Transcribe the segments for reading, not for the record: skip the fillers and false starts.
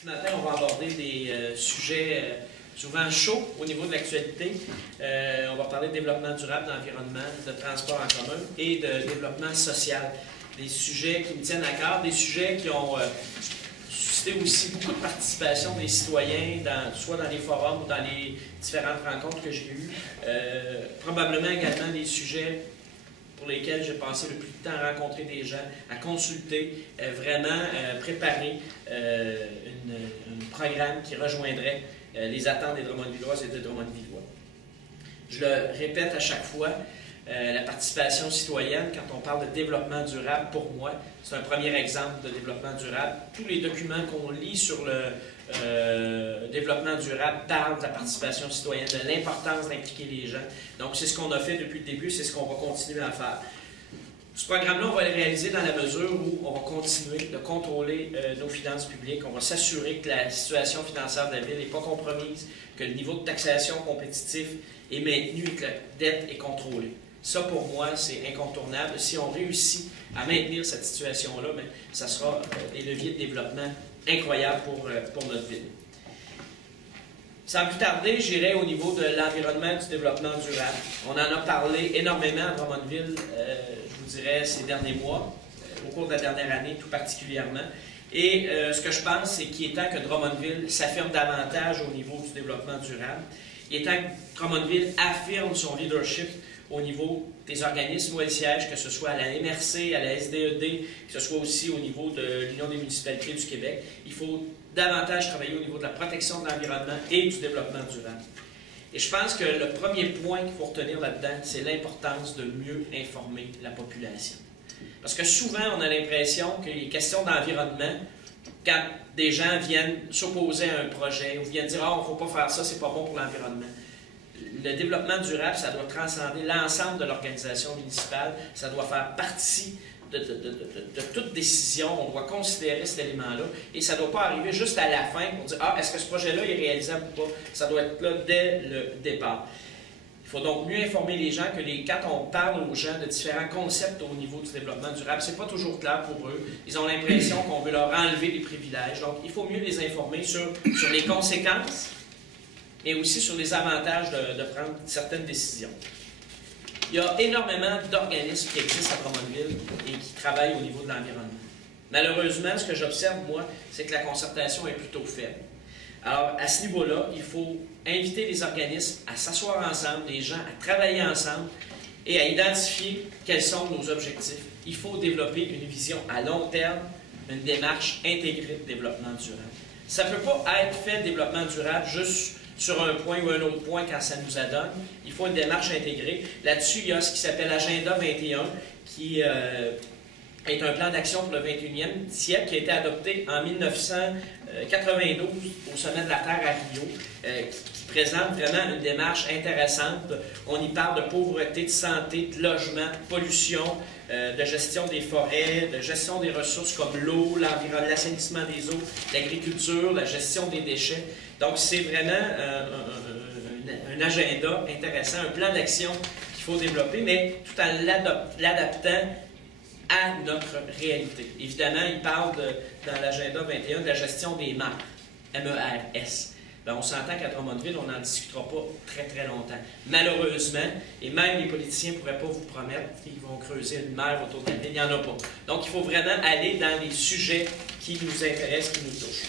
Ce matin, on va aborder des sujets souvent chauds au niveau de l'actualité. On va parler de développement durable, d'environnement, de transport en commun et de développement social. Des sujets qui me tiennent à cœur, des sujets qui ont suscité aussi beaucoup de participation des citoyens, soit dans les forums ou dans les différentes rencontres que j'ai eues. Probablement également des sujets pour lesquels j'ai passé le plus de temps à rencontrer des gens, à consulter, vraiment préparer un programme qui rejoindrait les attentes des Drummondvilloises et des Drummondvillois. Je le répète à chaque fois, la participation citoyenne, quand on parle de développement durable, pour moi, c'est un premier exemple de développement durable. Tous les documents qu'on lit sur le développement durable parlent de la participation citoyenne, de l'importance d'impliquer les gens. Donc, c'est ce qu'on a fait depuis le début, c'est ce qu'on va continuer à faire. Ce programme-là, on va le réaliser dans la mesure où on va continuer de contrôler nos finances publiques. On va s'assurer que la situation financière de la Ville n'est pas compromise, que le niveau de taxation compétitif est maintenu et que la dette est contrôlée. Ça, pour moi, c'est incontournable. Si on réussit à maintenir cette situation-là, ça sera des leviers de développement incroyables pour notre ville. Sans plus tarder, j'irai au niveau de l'environnement et du développement durable. On en a parlé énormément à Drummondville, je vous dirais, ces derniers mois, au cours de la dernière année tout particulièrement. Et ce que je pense, c'est qu'il est temps que Drummondville s'affirme davantage au niveau du développement durable. Il est temps que Drummondville affirme son leadership au niveau des organismes où elle siège, que ce soit à la MRC, à la SDED, que ce soit aussi au niveau de l'Union des municipalités du Québec. Il faut davantage travailler au niveau de la protection de l'environnement et du développement durable. Et je pense que le premier point qu'il faut retenir là-dedans, c'est l'importance de mieux informer la population. Parce que souvent, on a l'impression qu'il est question d'environnement quand des gens viennent s'opposer à un projet ou viennent dire « Ah, on ne faut pas faire ça, c'est pas bon pour l'environnement ». Le développement durable, ça doit transcender l'ensemble de l'organisation municipale, ça doit faire partie de toute décision, on doit considérer cet élément-là, et ça ne doit pas arriver juste à la fin pour dire « Ah, est-ce que ce projet-là est réalisable ou pas ?» Ça doit être là dès le départ. Il faut donc mieux informer les gens que quand on parle aux gens de différents concepts au niveau du développement durable, ce n'est pas toujours clair pour eux. Ils ont l'impression qu'on veut leur enlever des privilèges. Donc, il faut mieux les informer sur les conséquences, mais aussi sur les avantages de prendre certaines décisions. Il y a énormément d'organismes qui existent à Drummondville et qui travaillent au niveau de l'environnement. Malheureusement, ce que j'observe, moi, c'est que la concertation est plutôt faible. Alors, à ce niveau-là, il faut inviter les organismes à s'asseoir ensemble, les gens à travailler ensemble et à identifier quels sont nos objectifs. Il faut développer une vision à long terme, une démarche intégrée de développement durable. Ça ne peut pas être fait, le développement durable, juste sur un point ou un autre point quand ça nous adonne. Il faut une démarche intégrée. Là-dessus, il y a ce qui s'appelle l'Agenda 21, qui est un plan d'action pour le 21e siècle qui a été adopté en 1992 au Sommet de la Terre à Rio, qui présente vraiment une démarche intéressante. On y parle de pauvreté, de santé, de logement, de pollution, de gestion des forêts, de gestion des ressources comme l'eau, l'assainissement des eaux, l'agriculture, la gestion des déchets. Donc, c'est vraiment un agenda intéressant, un plan d'action qu'il faut développer, mais tout en l'adaptant à notre réalité. Évidemment, il parle dans l'agenda 21 de la gestion des mares, MERS. Ben, on s'entend qu'à Drummondville, on n'en discutera pas très très longtemps. Malheureusement, et même les politiciens ne pourraient pas vous promettre qu'ils vont creuser une mer autour de la ville, il n'y en a pas. Donc, il faut vraiment aller dans les sujets qui nous intéressent, qui nous touchent.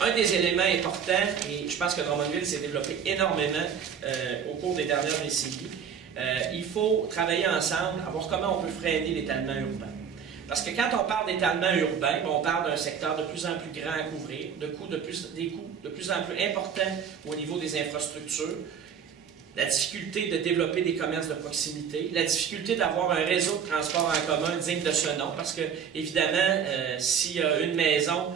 Un des éléments importants, et je pense que Drummondville s'est développé énormément au cours des dernières décennies, il faut travailler ensemble à voir comment on peut freiner l'étalement urbain. Parce que quand on parle d'étalement urbain, on parle d'un secteur de plus en plus grand à couvrir, des coûts de plus en plus importants au niveau des infrastructures, la difficulté de développer des commerces de proximité, la difficulté d'avoir un réseau de transport en commun digne de ce nom, parce que, évidemment, s'il y a une maison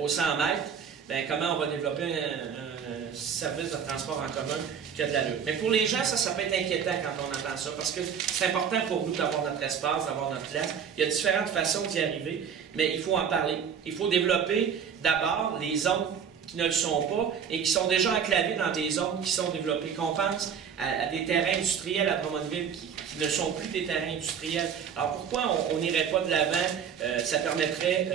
aux 100 mètres, bien, comment on va développer un service de transport en commun qui a de l'allure. Mais pour les gens, ça peut être inquiétant quand on entend ça, parce que c'est important pour nous d'avoir notre espace, d'avoir notre place. Il y a différentes façons d'y arriver, mais il faut en parler. Il faut développer d'abord les zones qui ne le sont pas et qui sont déjà enclavées dans des zones qui sont développées. Qu'on pense à des terrains industriels à Drummondville qui qui ne sont plus des terrains industriels. Alors pourquoi on n'irait pas de l'avant? Ça permettrait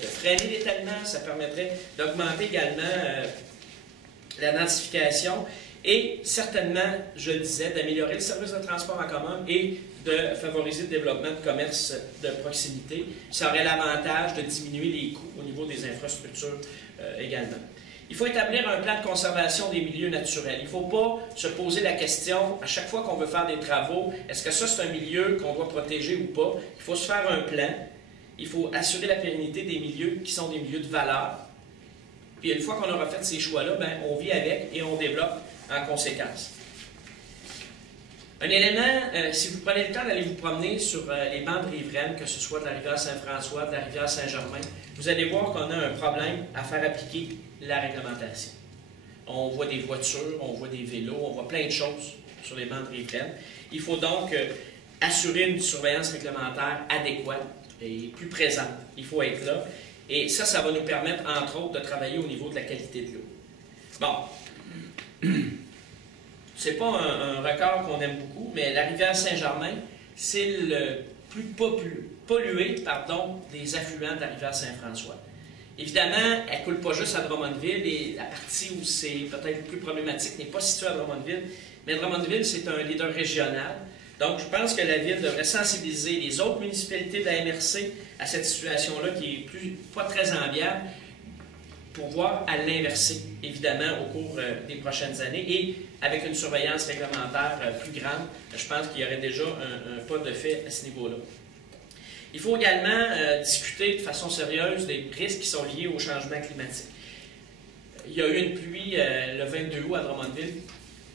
de freiner l'étalement, ça permettrait d'augmenter également la densification et certainement, je le disais, d'améliorer le service de transport en commun et de favoriser le développement de commerce de proximité. Ça aurait l'avantage de diminuer les coûts au niveau des infrastructures également. Il faut établir un plan de conservation des milieux naturels. Il ne faut pas se poser la question, à chaque fois qu'on veut faire des travaux, est-ce que ça c'est un milieu qu'on doit protéger ou pas? Il faut se faire un plan. Il faut assurer la pérennité des milieux qui sont des milieux de valeur. Puis une fois qu'on aura fait ces choix-là, ben, on vit avec et on développe en conséquence. Un élément, si vous prenez le temps d'aller vous promener sur les bancs de riveraines, que ce soit de la rivière Saint-François, de la rivière Saint-Germain, vous allez voir qu'on a un problème à faire appliquer la réglementation. On voit des voitures, on voit des vélos, on voit plein de choses sur les bancs de riveraines. Il faut donc assurer une surveillance réglementaire adéquate et plus présente. Il faut être là. Et ça va nous permettre, entre autres, de travailler au niveau de la qualité de l'eau. Bon. C'est pas un record qu'on aime beaucoup, mais la rivière Saint-Germain, c'est le plus pollué des affluents de la rivière Saint-François. Évidemment, elle ne coule pas juste à Drummondville et la partie où c'est peut-être plus problématique n'est pas située à Drummondville, mais Drummondville, c'est un leader régional. Donc, je pense que la Ville devrait sensibiliser les autres municipalités de la MRC à cette situation-là qui n'est pas très enviable pour voir à l'inverser, évidemment, au cours des prochaines années. Et avec une surveillance réglementaire plus grande, je pense qu'il y aurait déjà un pas de fait à ce niveau-là. Il faut également discuter de façon sérieuse des risques qui sont liés au changement climatique. Il y a eu une pluie le 22 août à Drummondville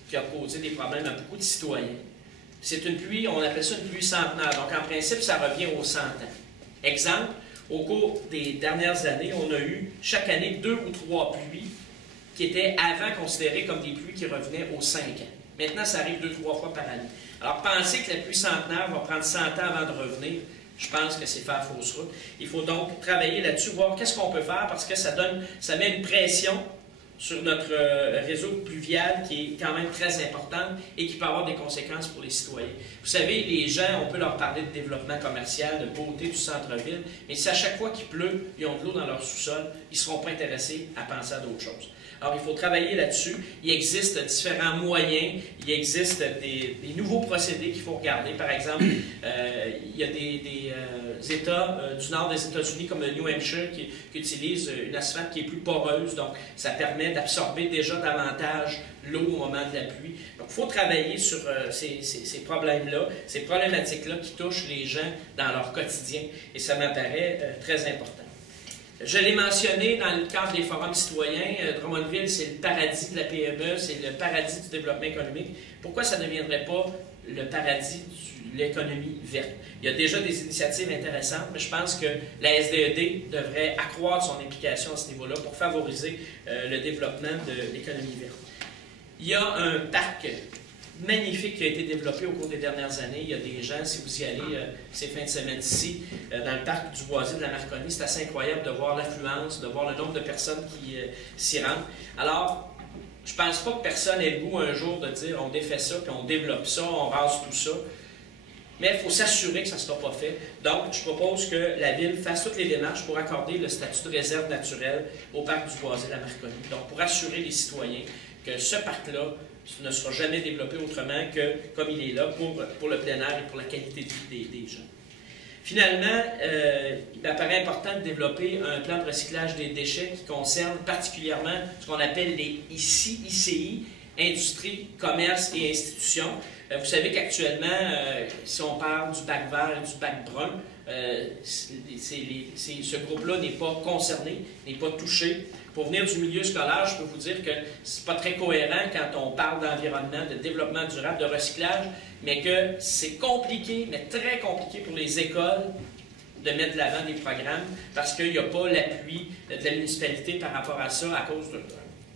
qui a posé des problèmes à beaucoup de citoyens. C'est une pluie, on appelle ça une pluie centenaire. Donc, en principe, ça revient aux 100 ans. Exemple, au cours des dernières années, on a eu chaque année 2 ou 3 pluies qui étaient avant considérées comme des pluies qui revenaient aux 5 ans. Maintenant, ça arrive 2-3 fois par année. Alors, penser que la pluie centenaire va prendre 100 ans avant de revenir, je pense que c'est faire fausse route. Il faut donc travailler là-dessus, voir qu'est-ce qu'on peut faire parce que ça met une pression sur notre réseau pluvial qui est quand même très importante et qui peut avoir des conséquences pour les citoyens. Vous savez, les gens, on peut leur parler de développement commercial, de beauté du centre-ville, mais si à chaque fois qu'il pleut, ils ont de l'eau dans leur sous-sol, ils ne seront pas intéressés à penser à d'autres choses. Alors, il faut travailler là-dessus. Il existe différents moyens, il existe des nouveaux procédés qu'il faut regarder. Par exemple, il y a des États du nord des États-Unis, comme le New Hampshire, qui utilisent une asphalte qui est plus poreuse. Donc, ça permet d'absorber déjà davantage l'eau au moment de la pluie. Donc, il faut travailler sur ces problèmes-là, ces problématiques-là qui touchent les gens dans leur quotidien. Et ça m'apparaît très important. Je l'ai mentionné dans le cadre des forums citoyens, Drummondville, c'est le paradis de la PME, c'est le paradis du développement économique. Pourquoi ça ne deviendrait pas le paradis de l'économie verte? Il y a déjà des initiatives intéressantes, mais je pense que la SDED devrait accroître son implication à ce niveau-là pour favoriser le développement de l'économie verte. Il y a un parc magnifique qui a été développé au cours des dernières années. Il y a des gens, si vous y allez ces fins de semaine-ci, dans le parc du Boisé de la Marconi, c'est assez incroyable de voir l'affluence, de voir le nombre de personnes qui s'y rendent. Alors, je ne pense pas que personne ait le goût un jour de dire on défait ça, puis on développe ça, on rase tout ça. Mais il faut s'assurer que ça ne sera pas fait. Donc, je propose que la Ville fasse toutes les démarches pour accorder le statut de réserve naturelle au parc du Boisé de la Marconi. Donc, pour assurer les citoyens que ce parc-là ne sera jamais développé autrement que comme il est là pour le plein air et pour la qualité de vie des gens. Finalement, il m'apparaît important de développer un plan de recyclage des déchets qui concerne particulièrement ce qu'on appelle les ICI, industrie, commerce et institutions. Vous savez qu'actuellement, si on parle du bac vert et du bac brun, ce groupe-là n'est pas concerné, n'est pas touché. Pour venir du milieu scolaire, je peux vous dire que ce n'est pas très cohérent quand on parle d'environnement, de développement durable, de recyclage, mais que c'est compliqué, mais très compliqué pour les écoles de mettre de l'avant des programmes parce qu'il n'y a pas l'appui de la municipalité par rapport à ça à cause d'un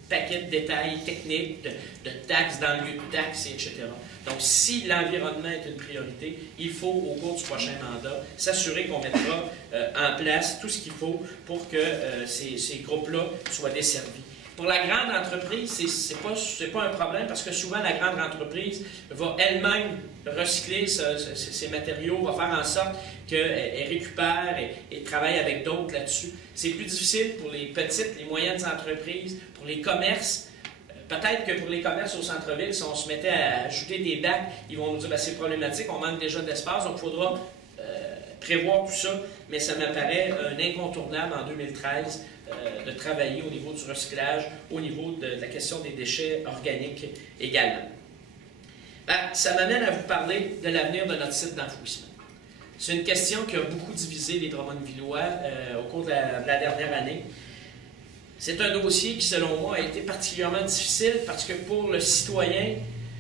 paquet de détails techniques, de taxes dans le lieu de taxes, etc. Donc, si l'environnement est une priorité, il faut, au cours du prochain mandat, s'assurer qu'on mettra en place tout ce qu'il faut pour que ces groupes-là soient desservis. Pour la grande entreprise, c'est pas un problème parce que souvent la grande entreprise va elle-même recycler ses matériaux, va faire en sorte qu'elle récupère et travaille avec d'autres là-dessus. C'est plus difficile pour les petites, les moyennes entreprises, pour les commerces. Peut-être que pour les commerces au centre-ville, si on se mettait à ajouter des bacs, ils vont nous dire ben, c'est problématique, on manque déjà d'espace, donc il faudra prévoir tout ça, mais ça m'apparaît un incontournable en 2013 de travailler au niveau du recyclage, au niveau de la question des déchets organiques également. Ça m'amène à vous parler de l'avenir de notre site d'enfouissement. C'est une question qui a beaucoup divisé les Drummondvillois au cours de la dernière année. C'est un dossier qui, selon moi, a été particulièrement difficile parce que pour le citoyen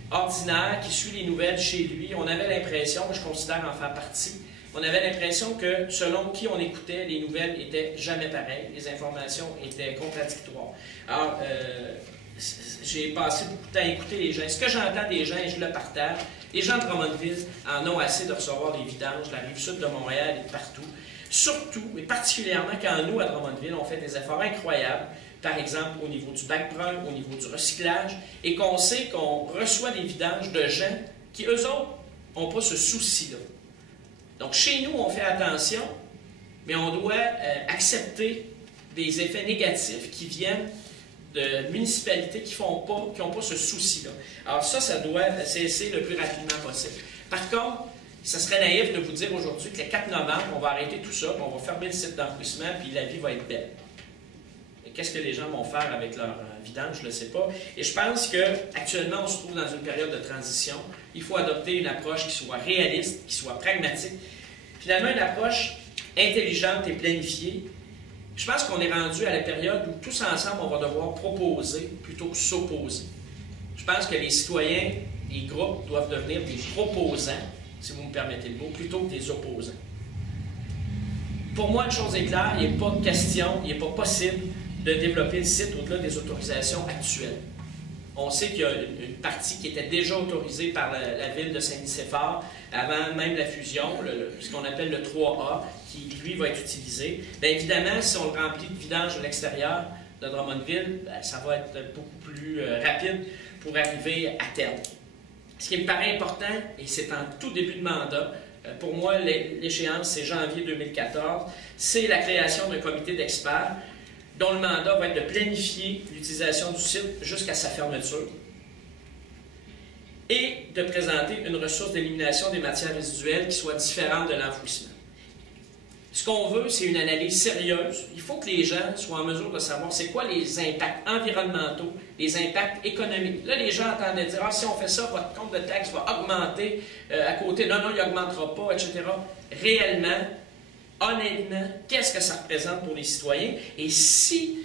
ordinaire qui suit les nouvelles chez lui, on avait l'impression, je considère en faire partie, on avait l'impression que selon qui on écoutait, les nouvelles n'étaient jamais pareilles, les informations étaient contradictoires. Alors, j'ai passé beaucoup de temps à écouter les gens. Ce que j'entends des gens, et je le partage, les gens de Drummondville en ont assez de recevoir des vidanges, la rive sud de Montréal et de partout. Surtout, et particulièrement quand nous, à Drummondville, on fait des efforts incroyables, par exemple au niveau du bac brun, au niveau du recyclage, et qu'on sait qu'on reçoit des vidanges de gens qui, eux autres, n'ont pas ce souci-là. Donc, chez nous, on fait attention, mais on doit accepter des effets négatifs qui viennent de municipalités qui n'ont pas ce souci-là. Alors ça doit cesser le plus rapidement possible. Par contre, ça serait naïf de vous dire aujourd'hui que le 4 novembre, on va arrêter tout ça, puis on va fermer le site d'enfouissement, puis la vie va être belle. Qu'est-ce que les gens vont faire avec leur vidange, je ne le sais pas. Et je pense qu'actuellement, on se trouve dans une période de transition. Il faut adopter une approche qui soit réaliste, qui soit pragmatique. Finalement, une approche intelligente et planifiée. Je pense qu'on est rendu à la période où tous ensemble, on va devoir proposer plutôt que s'opposer. Je pense que les citoyens, les groupes doivent devenir des proposants, si vous me permettez le mot, plutôt que des opposants. Pour moi, une chose est claire, il n'est pas question, il n'est pas possible de développer le site au-delà des autorisations actuelles. On sait qu'il y a une partie qui était déjà autorisée par la ville de Saint-Nicéphore avant même la fusion, ce qu'on appelle le 3A, qui, lui, va être utilisé. Bien évidemment, si on le remplit de vidange de l'extérieur de Drummondville, bien, ça va être beaucoup plus rapide pour arriver à terme. Ce qui me paraît important, et c'est en tout début de mandat, pour moi, l'échéance, c'est janvier 2014, c'est la création d'un comité d'experts dont le mandat va être de planifier l'utilisation du site jusqu'à sa fermeture et de présenter une ressource d'élimination des matières résiduelles qui soit différente de l'enfouissement. Ce qu'on veut, c'est une analyse sérieuse. Il faut que les gens soient en mesure de savoir c'est quoi les impacts environnementaux, les impacts économiques. Là, les gens entendaient dire « Ah, si on fait ça, votre compte de taxe va augmenter à côté. Non, non, il n'augmentera pas, etc. » Réellement, honnêtement, qu'est-ce que ça représente pour les citoyens? Et si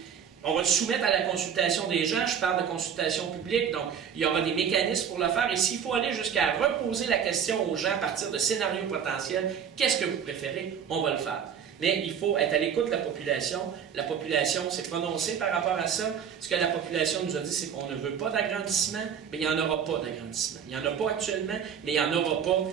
on va le soumettre à la consultation des gens, je parle de consultation publique, donc il y aura des mécanismes pour le faire, et s'il faut aller jusqu'à reposer la question aux gens à partir de scénarios potentiels, qu'est-ce que vous préférez? On va le faire. Mais il faut être à l'écoute de la population. La population s'est prononcée par rapport à ça. Ce que la population nous a dit, c'est qu'on ne veut pas d'agrandissement, mais il n'y en aura pas d'agrandissement. Il n'y en a pas actuellement, mais il n'y en aura pas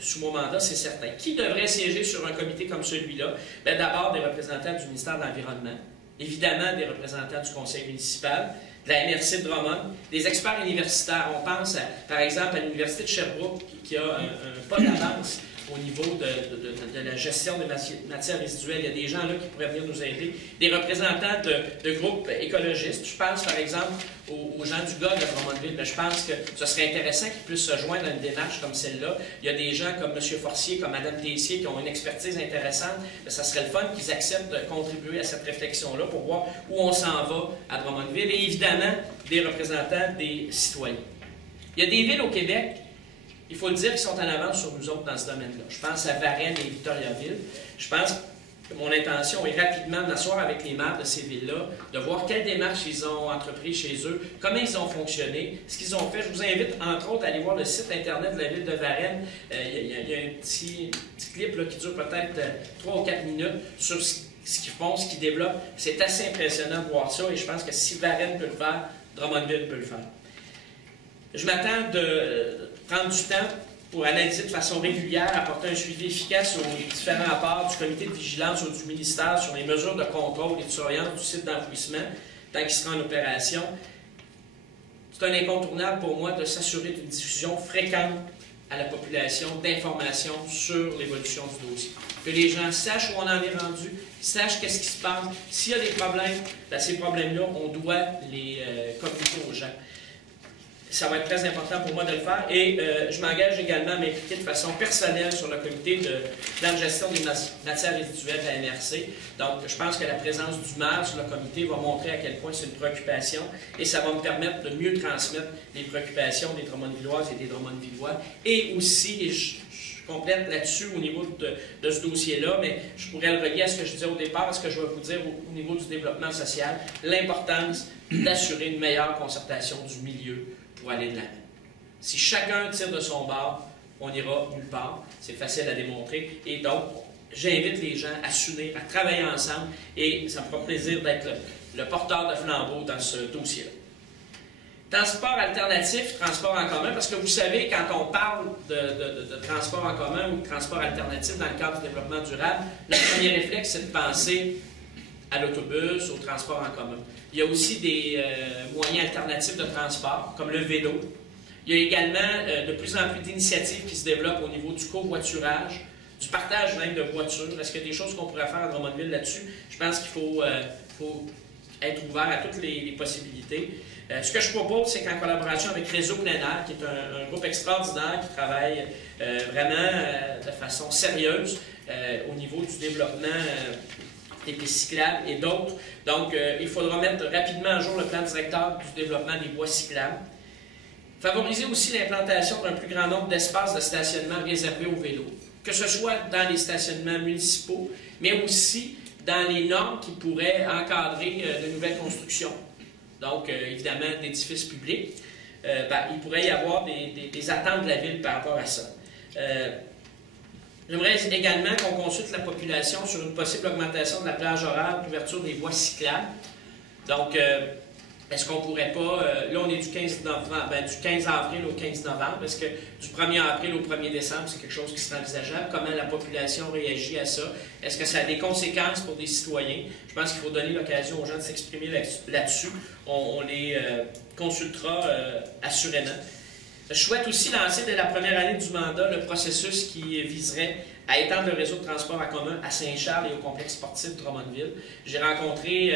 sous mon mandat, c'est certain. Qui devrait siéger sur un comité comme celui-là? Bien, d'abord, des représentants du ministère de l'Environnement, évidemment des représentants du conseil municipal, de la MRC de Drummond, des experts universitaires. On pense, par exemple, à l'Université de Sherbrooke, qui a un pas d'avance au niveau de la gestion des matières résiduelles. Il y a des gens là qui pourraient venir nous aider. Des représentants de groupes écologistes. Je pense, par exemple, aux gens du GOG à Drummondville. Mais je pense que ce serait intéressant qu'ils puissent se joindre à une démarche comme celle-là. Il y a des gens comme M. Forcier, comme Mme Tessier, qui ont une expertise intéressante. Mais ça serait le fun qu'ils acceptent de contribuer à cette réflexion-là pour voir où on s'en va à Drummondville. Et évidemment, des représentants des citoyens. Il y a des villes au Québec, il faut le dire, qui sont en avance sur nous autres dans ce domaine-là. Je pense à Varennes et Victoriaville. Je pense que mon intention est rapidement de m'asseoir avec les maires de ces villes-là, de voir quelles démarches ils ont entreprises chez eux, comment ils ont fonctionné, ce qu'ils ont fait. Je vous invite, entre autres, à aller voir le site Internet de la ville de Varennes. Il y a un petit clip là, qui dure peut-être 3 ou 4 minutes sur ce qu'ils font, ce qu'ils développent. C'est assez impressionnant de voir ça, et je pense que si Varennes peut le faire, Drummondville peut le faire. Je m'attends de prendre du temps pour analyser de façon régulière, apporter un suivi efficace aux différents rapports du comité de vigilance ou du ministère sur les mesures de contrôle et de surveillance du site d'enfouissement. tant qu'il sera en opération. C'est un incontournable pour moi de s'assurer d'une diffusion fréquente à la population d'informations sur l'évolution du dossier. Que les gens sachent où on en est rendu, sachent qu'est-ce qui se passe. S'il y a des problèmes, ben ces problèmes-là, on doit les communiquer aux gens. Ça va être très important pour moi de le faire et je m'engage également à m'impliquer de façon personnelle sur le comité de la gestion des matières résiduelles de la MRC. Donc, je pense que la présence du maire sur le comité va montrer à quel point c'est une préoccupation et ça va me permettre de mieux transmettre les préoccupations des Drummondvilloises et des Drummondvillois. Et aussi, et je complète là-dessus au niveau de ce dossier-là, mais je pourrais le relier à ce que je disais au départ, à ce que je vais vous dire au niveau du développement social, l'importance d'assurer une meilleure concertation du milieu pour aller de l'avant. Si chacun tire de son bord, on n'ira nulle part. C'est facile à démontrer. Et donc, j'invite les gens à s'unir, à travailler ensemble et ça me fera plaisir d'être le porteur de flambeau dans ce dossier-là. Transport alternatif, transport en commun, parce que vous savez, quand on parle de transport en commun ou de transport alternatif dans le cadre du développement durable, le premier réflexe, c'est de penser à l'autobus, au transport en commun. Il y a aussi des moyens alternatifs de transport, comme le vélo. Il y a également de plus en plus d'initiatives qui se développent au niveau du covoiturage, du partage même de voitures. Est-ce qu'il y a des choses qu'on pourrait faire à Drummondville là-dessus? Je pense qu'il faut être ouvert à toutes les possibilités. Ce que je propose, c'est qu'en collaboration avec Réseau Plein Air, qui est un groupe extraordinaire qui travaille vraiment de façon sérieuse au niveau du développement des pistes cyclables et d'autres. Donc, il faudra mettre rapidement à jour le plan directeur du développement des voies cyclables. Favoriser aussi l'implantation d'un plus grand nombre d'espaces de stationnement réservés aux vélos, que ce soit dans les stationnements municipaux, mais aussi dans les normes qui pourraient encadrer de nouvelles constructions. Donc, évidemment, d'édifices publics. Il pourrait y avoir des attentes de la ville par rapport à ça. J'aimerais également qu'on consulte la population sur une possible augmentation de la plage horaire d'ouverture des voies cyclables. Donc, est-ce qu'on ne pourrait pas... là, on est du 15 avril au 15 novembre. Est-ce que du 1er avril au 1er décembre, c'est quelque chose qui serait envisageable? Comment la population réagit à ça? Est-ce que ça a des conséquences pour des citoyens? Je pense qu'il faut donner l'occasion aux gens de s'exprimer là-dessus. On les consultera assurément. Je souhaite aussi lancer dès la première année du mandat le processus qui viserait à étendre le réseau de transport en commun à Saint-Charles et au complexe sportif de Drummondville. J'ai rencontré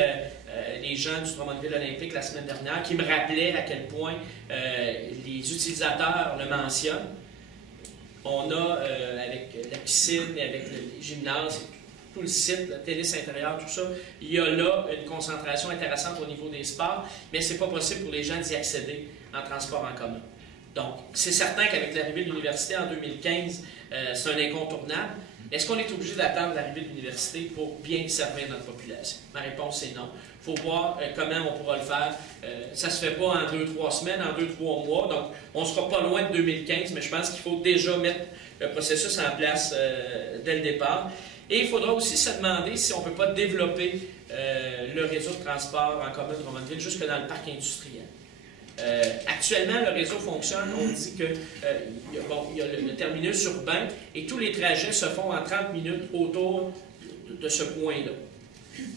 les gens du Drummondville Olympique la semaine dernière qui me rappelaient à quel point les utilisateurs le mentionnent. On a, avec la piscine, avec les gymnases, tout le site, le tennis intérieur, tout ça, il y a là une concentration intéressante au niveau des sports, mais ce n'est pas possible pour les gens d'y accéder en transport en commun. Donc, c'est certain qu'avec l'arrivée de l'université en 2015, c'est un incontournable. Est-ce qu'on est obligé d'attendre l'arrivée de l'université pour bien servir notre population? Ma réponse est non. Il faut voir comment on pourra le faire. Ça ne se fait pas en 2-3 semaines, en 2-3 mois. Donc, on ne sera pas loin de 2015, mais je pense qu'il faut déjà mettre le processus en place dès le départ. Et il faudra aussi se demander si on ne peut pas développer le réseau de transport en commun de Drummondville jusque dans le parc industriel. Actuellement, le réseau fonctionne, on dit qu'il y a le terminus urbain et tous les trajets se font en 30 minutes autour de ce point-là.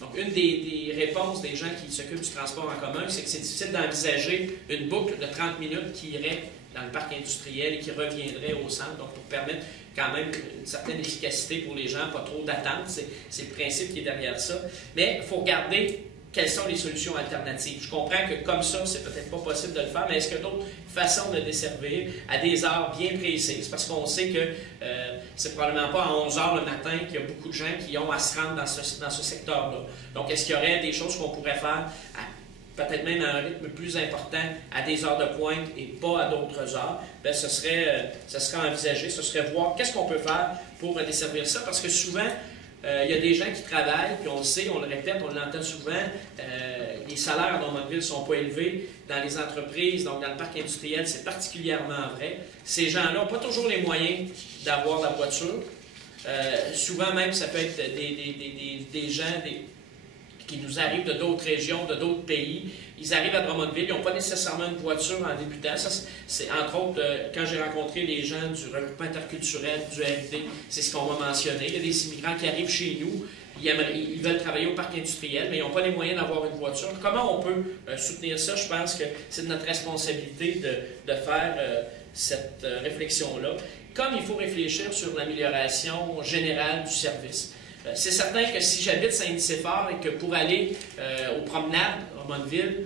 Donc, une des réponses des gens qui s'occupent du transport en commun, c'est que c'est difficile d'envisager une boucle de 30 minutes qui irait dans le parc industriel et qui reviendrait au centre, donc pour permettre quand même une certaine efficacité pour les gens, pas trop d'attente, c'est le principe qui est derrière ça. Mais il faut regarder quelles sont les solutions alternatives. Je comprends que comme ça, c'est peut-être pas possible de le faire, mais est-ce qu'il y a d'autres façons de desservir à des heures bien précises? Parce qu'on sait que c'est probablement pas à 11 h le matin qu'il y a beaucoup de gens qui ont à se rendre dans ce secteur-là. Donc, est-ce qu'il y aurait des choses qu'on pourrait faire peut-être même à un rythme plus important à des heures de pointe et pas à d'autres heures? Bien, ce serait envisagé, ce serait voir qu'est-ce qu'on peut faire pour desservir ça, parce que souvent, il y a des gens qui travaillent, puis on le sait, on le répète, on l'entend souvent, les salaires à Drummondville ne sont pas élevés dans les entreprises, donc dans le parc industriel, c'est particulièrement vrai. Ces gens-là n'ont pas toujours les moyens d'avoir la voiture. Souvent même, ça peut être des gens qui nous arrivent de d'autres régions, de d'autres pays. Ils arrivent à Drummondville, ils n'ont pas nécessairement une voiture en débutant. Ça, c'est entre autres, quand j'ai rencontré les gens du regroupement interculturel, du RD, c'est ce qu'on m'a mentionné. Il y a des immigrants qui arrivent chez nous, ils veulent travailler au parc industriel, mais ils n'ont pas les moyens d'avoir une voiture. Comment on peut soutenir ça? Je pense que c'est de notre responsabilité de faire cette réflexion-là. Comme il faut réfléchir sur l'amélioration générale du service. C'est certain que si j'habite Saint-Nicéphore et que pour aller aux promenades à Drummondville,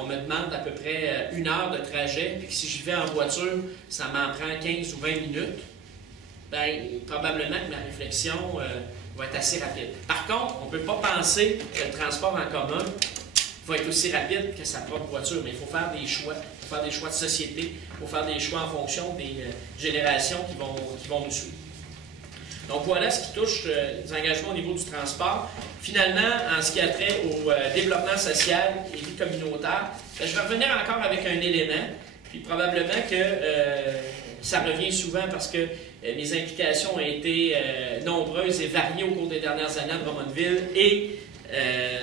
on me demande à peu près 1 heure de trajet, puis que si j'y vais en voiture, ça m'en prend 15 ou 20 minutes, bien, probablement que ma réflexion va être assez rapide. Par contre, on ne peut pas penser que le transport en commun va être aussi rapide que sa propre voiture, mais il faut faire des choix. Il faut faire des choix de société, il faut faire des choix en fonction des générations qui vont nous suivre. Donc voilà ce qui touche les engagements au niveau du transport. Finalement, en ce qui a trait au développement social et vie communautaire, je vais revenir encore avec un élément, puis probablement que ça revient souvent parce que les implications ont été nombreuses et variées au cours des dernières années à Drummondville et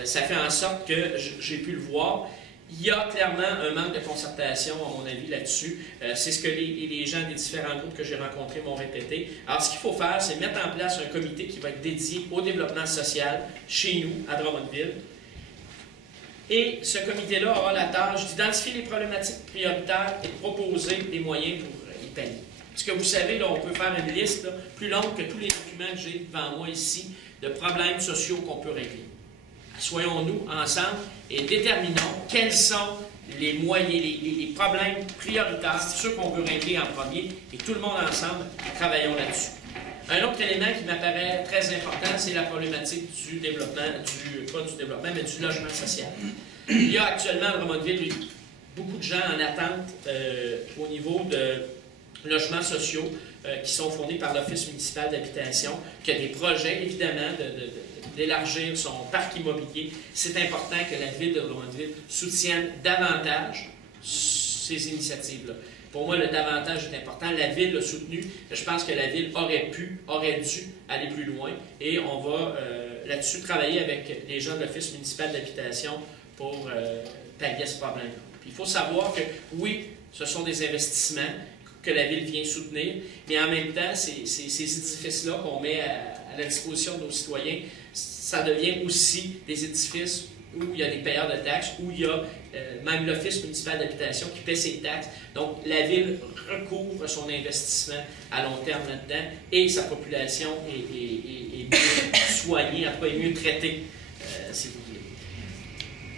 ça fait en sorte que j'ai pu le voir. Il y a clairement un manque de concertation, à mon avis, là-dessus. C'est ce que les gens des différents groupes que j'ai rencontrés m'ont répété. Alors, ce qu'il faut faire, c'est mettre en place un comité qui va être dédié au développement social chez nous, à Drummondville. Et ce comité-là aura la tâche d'identifier les problématiques prioritaires et de proposer des moyens pour y pallier. Parce que vous savez, là, on peut faire une liste là, plus longue que tous les documents que j'ai devant moi ici de problèmes sociaux qu'on peut régler. Soyons-nous ensemble et déterminons quels sont les moyens, les problèmes prioritaires, ceux qu'on veut régler en premier, et tout le monde ensemble, travaillons là-dessus. Un autre élément qui m'apparaît très important, c'est la problématique du développement, pas du développement, mais du logement social. Il y a actuellement à Drummondville beaucoup de gens en attente au niveau de logements sociaux qui sont fournis par l'Office municipal d'habitation, qui a des projets, évidemment, d'élargir son parc immobilier. C'est important que la Ville de Drummondville soutienne davantage ces initiatives-là. Pour moi, le davantage est important. La Ville l'a soutenu. Je pense que la Ville aurait dû aller plus loin. Et on va là-dessus travailler avec les gens de l'Office municipal d'habitation pour pallier ce problème-là. Puis il faut savoir que, oui, ce sont des investissements que la Ville vient soutenir, mais en même temps, ces édifices-là qu'on met à la disposition de nos citoyens, ça devient aussi des édifices où il y a des payeurs de taxes, où il y a même l'Office municipal d'habitation qui paie ses taxes. Donc, la Ville recouvre son investissement à long terme là-dedans et sa population est mieux soignée, en tout cas, est mieux traitée, si vous voulez.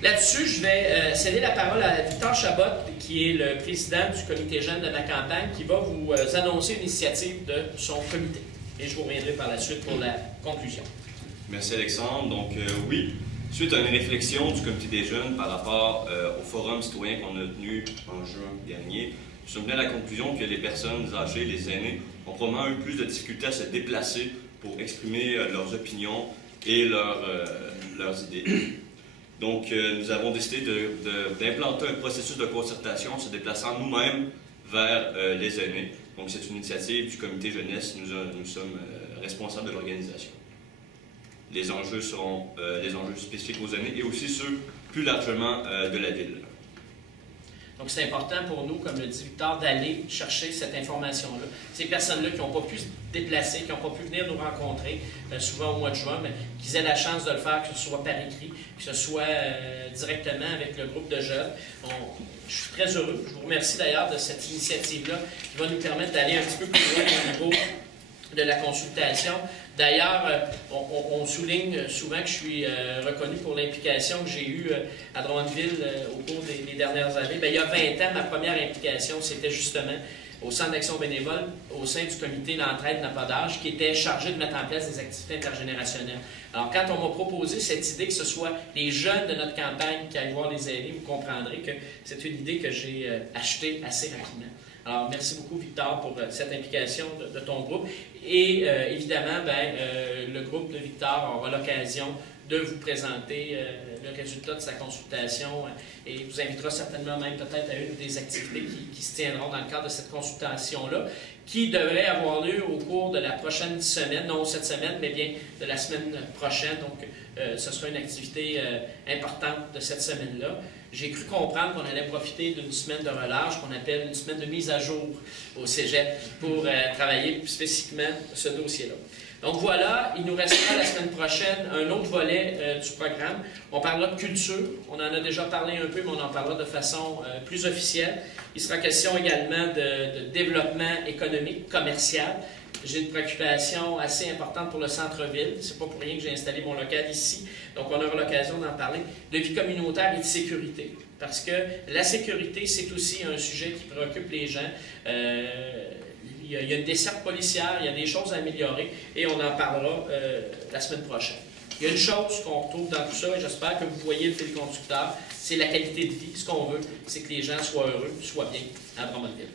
Là-dessus, je vais céder la parole à Victor Chabot, qui est le président du comité jeune de ma campagne, qui va vous annoncer une initiative de son comité. Et je vous reviendrai par la suite pour la conclusion. Merci Alexandre. Donc oui, suite à une réflexion du comité des jeunes par rapport au forum citoyen qu'on a tenu en juin dernier, nous sommes venus à la conclusion que les personnes âgées, les aînés, ont probablement eu plus de difficultés à se déplacer pour exprimer leurs opinions et leurs idées. Donc nous avons décidé d'implanter un processus de concertation en se déplaçant nous-mêmes vers les aînés. Donc c'est une initiative du comité jeunesse, nous sommes responsables de l'organisation. Les enjeux seront les enjeux spécifiques aux aînés et aussi ceux plus largement de la ville. Donc c'est important pour nous, comme le dit Victor, d'aller chercher cette information-là. Ces personnes-là qui n'ont pas pu se déplacer, qui n'ont pas pu venir nous rencontrer, souvent au mois de juin, mais qu'ils aient la chance de le faire, que ce soit par écrit, que ce soit directement avec le groupe de jeunes. Je suis très heureux. Je vous remercie d'ailleurs de cette initiative-là qui va nous permettre d'aller un petit peu plus loin au niveau de la consultation. D'ailleurs, on souligne souvent que je suis reconnu pour l'implication que j'ai eue à Drummondville au cours des dernières années. Bien, il y a 20 ans, ma première implication, c'était justement au Centre d'action bénévole, au sein du comité L'Entraide n'a pas d'âge, qui était chargé de mettre en place des activités intergénérationnelles. Alors, quand on m'a proposé cette idée que ce soit les jeunes de notre campagne qui aillent voir les aînés, vous comprendrez que c'est une idée que j'ai achetée assez rapidement. Alors, merci beaucoup, Victor, pour cette implication de ton groupe. Et évidemment, le groupe de Victor aura l'occasion de vous présenter le résultat de sa consultation et vous invitera certainement même peut-être à une des activités qui se tiendront dans le cadre de cette consultation-là, qui devrait avoir lieu au cours de la prochaine semaine, non cette semaine, mais bien de la semaine prochaine. Donc, ce sera une activité importante de cette semaine-là. J'ai cru comprendre qu'on allait profiter d'une semaine de relâche, qu'on appelle une semaine de mise à jour au Cégep, pour travailler spécifiquement ce dossier-là. Donc voilà, il nous restera la semaine prochaine un autre volet du programme. On parlera de culture, on en a déjà parlé un peu, mais on en parlera de façon plus officielle. Il sera question également de développement économique, commercial. J'ai une préoccupation assez importante pour le centre-ville. C'est pas pour rien que j'ai installé mon local ici. Donc, on aura l'occasion d'en parler. De vie communautaire et de sécurité. Parce que la sécurité, c'est aussi un sujet qui préoccupe les gens. Il y a une desserte policière, il y a des choses à améliorer et on en parlera la semaine prochaine. Il y a une chose qu'on retrouve dans tout ça, et j'espère que vous voyez le fil conducteur, c'est la qualité de vie. Ce qu'on veut, c'est que les gens soient heureux, soient bien à Drummondville.